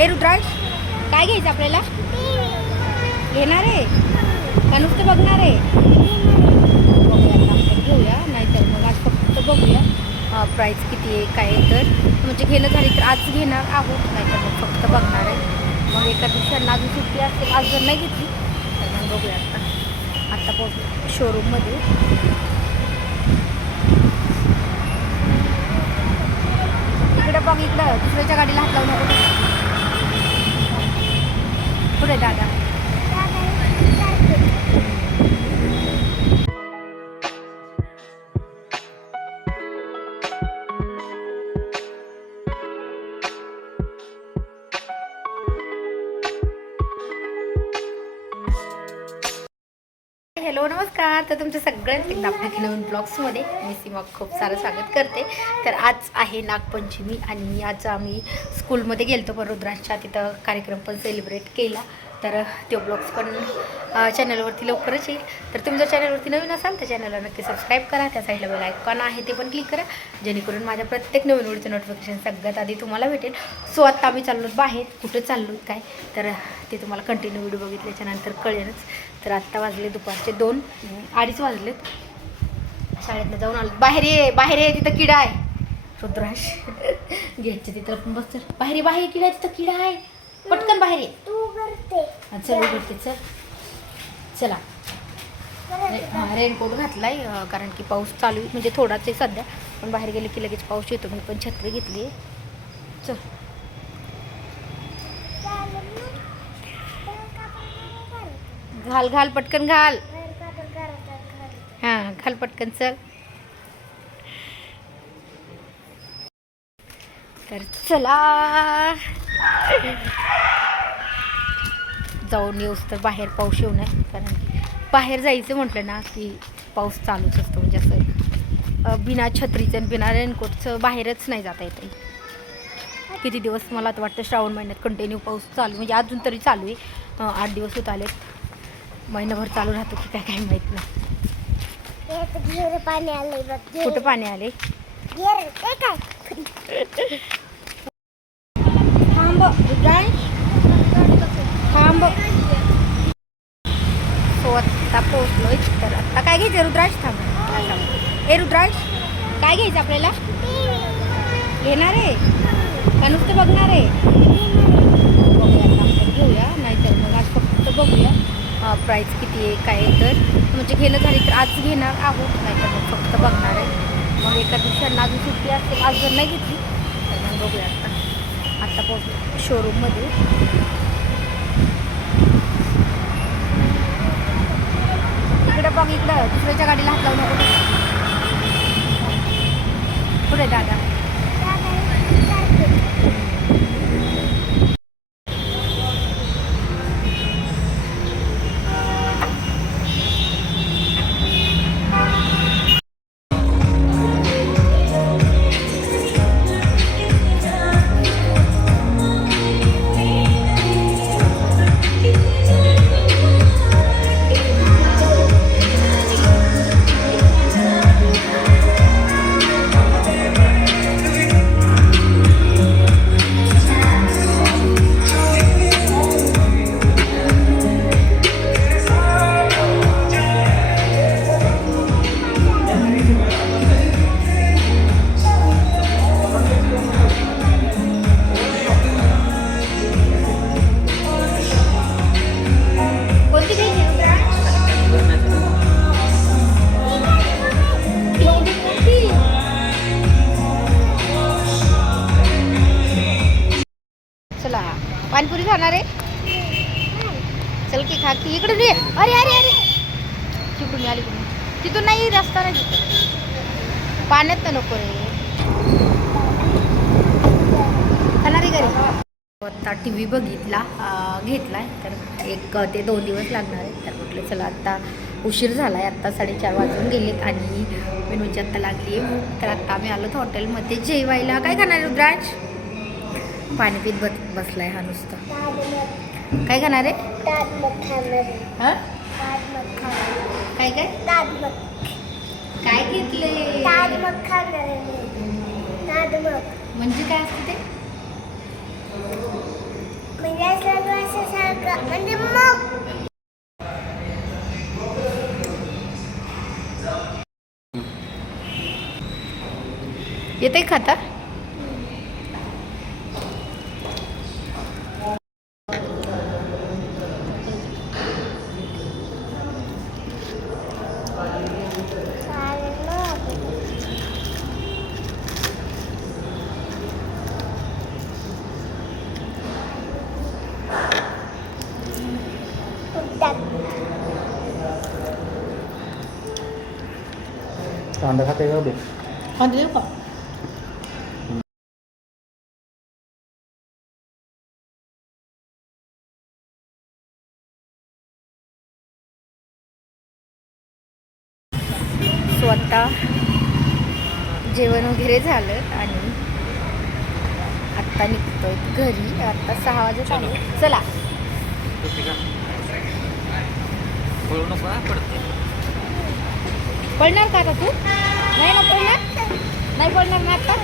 हे रुद्राज काय घ्यायचं आपल्याला? घेणार आहे? का नुसतं बघणार आहे? बघूया आता आपण घेऊया नाहीतर मग आज फक्त बघूया. प्राईस किती आहे काय आहे तर. म्हणजे घेणं झाली तर आज घेणार आहोत नाहीतर मग फक्त बघणार आहे. मग एका दिवसांना अजून सुट्टी असेल आज जर नाही घेतली तर मग बघूया आता. आता पोहोचलो शोरूममध्ये इकडं बघ इकडं दुसऱ्याच्या गाडीला हात लावू नको. 谢大家。हॅलो नमस्कार. तर तुमचं सगळ्यांचं एकदा आपल्या नवीन ब्लॉग्समध्ये. मी सीमा खूप सारं स्वागत करते. तर आज आहे नागपंचमी आणि आज आम्ही स्कूलमध्ये गेलो पण रुद्राच्या तिथं कार्यक्रम पण सेलिब्रेट केला. तर तो ब्लॉग्स पण चॅनलवरती लवकरच येईल. तर तुम्ही जर चॅनलवरती नवीन असाल तर चॅनलला नक्की सबस्क्राईब करा. त्या साईडला बेल आयकॉन आहे ते पण क्लिक करा. जेणेकरून माझ्या प्रत्येक नवीन व्हिडिओचं नोटिफिकेशन सगळ्यात आधी तुम्हाला भेटेल. सो आत्ता आम्ही चाललो बाहेर. कुठं चाललो काय? तर ते तुम्हाला कंटिन्यू व्हिडिओ बघितल्याच्यानंतर कळेलच. तर आत्ता वाजले दुपारचे दोन. अडीच वाजलेत. शाळेतनं जाऊन आलो. बाहेर ये बाहेर ये तिथं किडा आहे. रुद्राश घ्यायचे तिथं आपण बसतो बाहेर बाहेर किडा तिथं किडा आहे. पटकन बाहेर ये. तू करते चल उघडते चल. चला. रेनकोट घातलाय कारण की पाऊस चालू आहे म्हणजे थोडाच आहे सध्या. पण बाहेर गेले की लगेच पाऊस येतो मी पण छत्री घेतली आहे. चल. घाल घाल पटकन घाल. हां घाल पटकन चल. तर चला. जाऊन येऊस तर बाहेर पाऊस येऊ नये. कारण बाहेर जायचं म्हटलं ना की पाऊस चालूच असतो. म्हणजे असं बिना छत्रीचं आणि बिना रेनकोटचं बाहेरच नाही जाता येत. किती दिवस मला तर वाटतं श्रावण महिन्यात कंटिन्यू पाऊस चालू म्हणजे अजून तरी चालू आहे. आठ दिवस होत आलेत. महिनाभर चालू राहतो की काय काय माहीत नाही. कुठं पाणी आले घेर ते काय थांब रुद्रांश थांब सो आत्ता पोहोचलोय तर आत्ता काय घ्यायचं रुद्रांश थांब काय थांब. ए रुद्रांश काय घ्यायचं आपल्याला? घेणार आहे? का नुसतं बघणार आहे? बघूया आता आपण घेऊया नाहीतर मग आज फक्त बघूया. प्राईस किती आहे काय आहे तर. म्हणजे घेणं झाली तर आज घेणार आहोत नाहीतर मग फक्त बघणार आहे. मग एका दिवसांना अजून सुट्टी असते आज जर नाही घेतली तर मग बघूया आता. आत्ता पोहोचलो शोरूममध्ये इकडं बघ इकडं दुसऱ्याच्या गाडीला हात लावू नको. 不给大家 खाणार आहे? चल की खा की. इकडून ये. अरे अरे अरे. तिकडून आली तिकडून तिथून नाही रस्ता नाही तिथं. पाण्यात तर नको रे. खाणार आहे घरी. आता टी व्ही बघितला घेतला आहे तर एक ते दोन दिवस लागणार आहे तर म्हटलं चला आत्ता उशीर झाला आहे आत्ता साडेचार वाजून गेलेत आणि मेनूची आत्ता लागली आहे तर आत्ता आम्ही आलो हॉटेलमध्ये जेवायला. काय खाणार रुद्राज पाणी पीत बस बसलाय हा नुसता. काय खाणार आहे? हां? काय काय? घेतले म्हणजे काय असतं ते? म्हणजे म्हणजे मग. येते खाता चालेल मग कांदा खाते का बे कांदा देऊ का स्वतः जेवण वगैरे झालं आणि आत्ता निघतोय घरी. आत्ता सहा वाजत आले चला. पळू नको पडते पडणार का आता तू? नाही ना पडणार नाही पडणार ना आता?